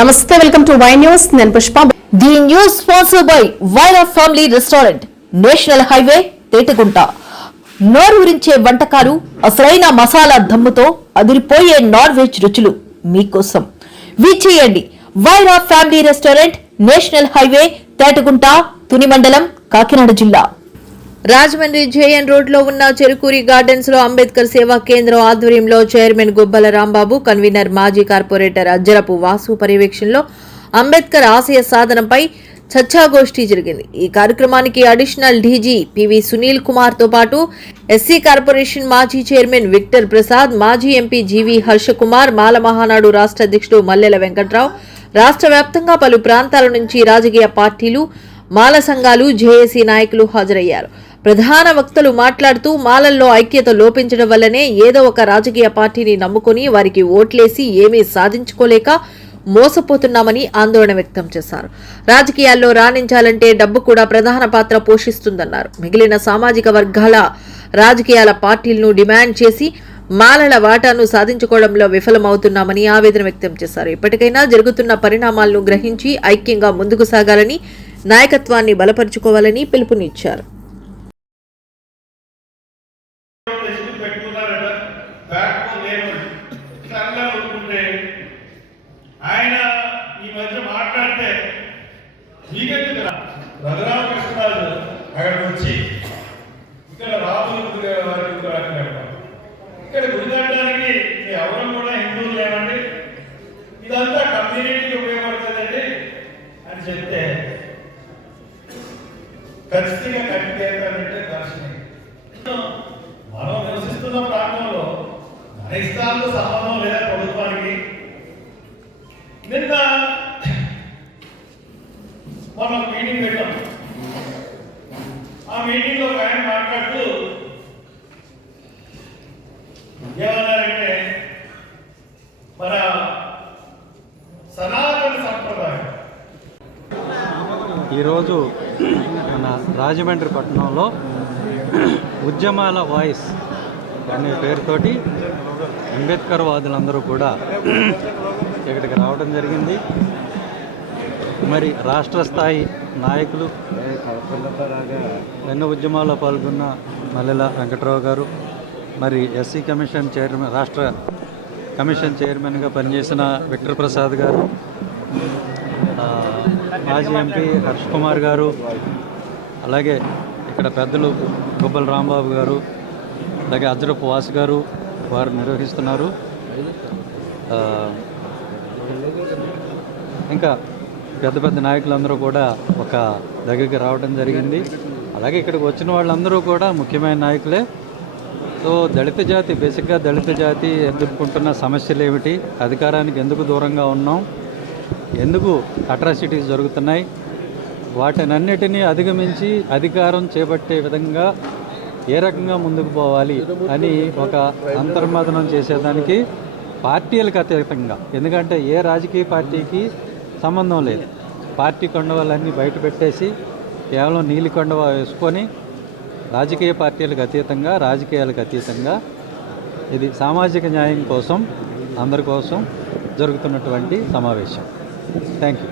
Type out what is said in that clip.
నమస్తే, welcome to Y news. నేను Pushpa. The news sponsored by Vaira family restaurant, national highway, Tetagunta. నోరూరించే వంటకాలు, అసలైన మసాలా దమ్ముతో అదిరిపోయే నాన్ వెజ్ రుచులు మీకోసం. విచ్చేయండి Vaira family restaurant, national highway, Tetagunta, Tuni మండలం, కాకినాడ జిల్లా. రాజమండ్రి జేఎన్ రోడ్ లో ఉన్న చెరుకూరి గార్డెన్స్ లో అంబేద్కర్ సేవా కేంద్రం ఆధ్వర్యంలో చైర్మన్ గుబ్బల రాంబాబు, కన్వీనర్ మాజీ కార్పొరేటర్ అజ్జరపు వాసు పర్యవేక్షణలో అంబేద్కర్ ఆశయ సాధనపై చర్చాగోష్ఠి జరిగింది. ఈ కార్యక్రమానికి additional DG PV Sunil Kumar తో పాటు ఎస్సీ కార్పొరేషన్ మాజీ చైర్మన్ విక్టర్ ప్రసాద్, మాజీ ఎంపీ జీవీ హర్షకుమార్, మాల మహానాడు రాష్ట్ర అధ్యక్షుడు మల్లెల వెంకట్రావు, రాష్ట్ర వ్యాప్తంగా పలు ప్రాంతాల నుంచి రాజకీయ పార్టీలు, మాల సంఘాలు, జేఏసీ నాయకులు హాజరయ్యారు. ప్రధాన వక్తలు మాట్లాడుతూ మాలల్లో ఐక్యత లోపించడం వల్లనే ఏదో ఒక రాజకీయ పార్టీని నమ్ముకుని వారికి ఓట్లేసి ఏమీ సాధించుకోలేక మోసపోతున్నామని ఆందోళన వ్యక్తం చేశారు. రాజకీయాల్లో రాణించాలంటే డబ్బు కూడా ప్రధాన పాత్ర పోషిస్తుందన్నారు. మిగిలిన సామాజిక వర్గాల రాజకీయాల పార్టీలను డిమాండ్ చేసి మాలల వాటాను సాధించుకోవడంలో విఫలమవుతున్నామని ఆవేదన వ్యక్తం చేశారు. ఇప్పటికైనా జరుగుతున్న పరిణామాలను గ్రహించి ఐక్యంగా ముందుకు సాగాలని, నాయకత్వాన్ని బలపరుచుకోవాలని పిలుపునిచ్చారు. ఆయన ఈ మధ్య మాట్లాడితే రఘురామకృష్ణరాజు అక్కడికి వచ్చి ఇక్కడ రాములు ఇక్కడ గుడి కట్టడానికి ఎవరు కూడా హిందువులు లేవండి, ఇదంతా కమ్యూనిటీకి ఉపయోగపడుతుందండి అని చెప్తే ఖచ్చితంగా కట్టికేస్తానంటే దర్శనం. మనం నివసిస్తున్న ప్రాంతంలో మన ఇష్టాలతో సంబంధం లేదా ప్రభుత్వానికి. నిన్న మనం మీటింగ్ పెట్టాం. ఆ మీటింగ్ లో ఆయన మాట్లాడుతూ ఏమన్నారంటే, మన సనాతన సంప్రదాయం ఈరోజు మన రాజమండ్రి పట్టణంలో ఉద్యమాల వాయిస్ అనే పేరుతోటి అంబేద్కర్ వాదులందరూ కూడా ఇక్కడికి రావడం జరిగింది. మరి రాష్ట్ర స్థాయి నాయకులు, ఎన్నో ఉద్యమాల్లో పాల్గొన్న మల్లెల వెంకట్రావు గారు, మరి ఎస్సీ కమిషన్ చైర్మన్, రాష్ట్ర కమిషన్ చైర్మన్గా పనిచేసిన విక్టర్ ప్రసాద్ గారు, మాజీ ఎంపీ హర్షకుమార్ గారు, అలాగే ఇక్కడ పెద్దలు గుబ్బల రాంబాబు గారు, అలాగే అజ్జరపు వాసు గారు వారు నిర్వహిస్తున్నారు. ఇంకా పెద్ద పెద్ద నాయకులందరూ కూడా ఒక దగ్గరికి రావడం జరిగింది. అలాగే ఇక్కడికి వచ్చిన వాళ్ళందరూ కూడా ముఖ్యమైన నాయకులే. సో దళిత జాతి, బేసిక్గా దళిత జాతి ఎదుర్కొంటున్న సమస్యలు ఏమిటి, అధికారానికి ఎందుకు దూరంగా ఉన్నాం, ఎందుకు అట్రాసిటీస్ జరుగుతున్నాయి, వాటినన్నిటినీ అధిగమించి అధికారం చేపట్టే విధంగా ఏ రకంగా ముందుకు పోవాలి అని ఒక అంతర్మథనం చేసేదానికి పార్టీలకు అతీతంగా, ఎందుకంటే ఏ రాజకీయ పార్టీకి సంబంధం లేదు, పార్టీ కండువాలన్నీ బయట పెట్టేసి కేవలం నీలి కండువా వేసుకొని రాజకీయ పార్టీలకు అతీతంగా, రాజకీయాలకు అతీతంగా ఇది సామాజిక న్యాయం కోసం, అందరి కోసం జరుగుతున్నటువంటి సమావేశం. Thank you.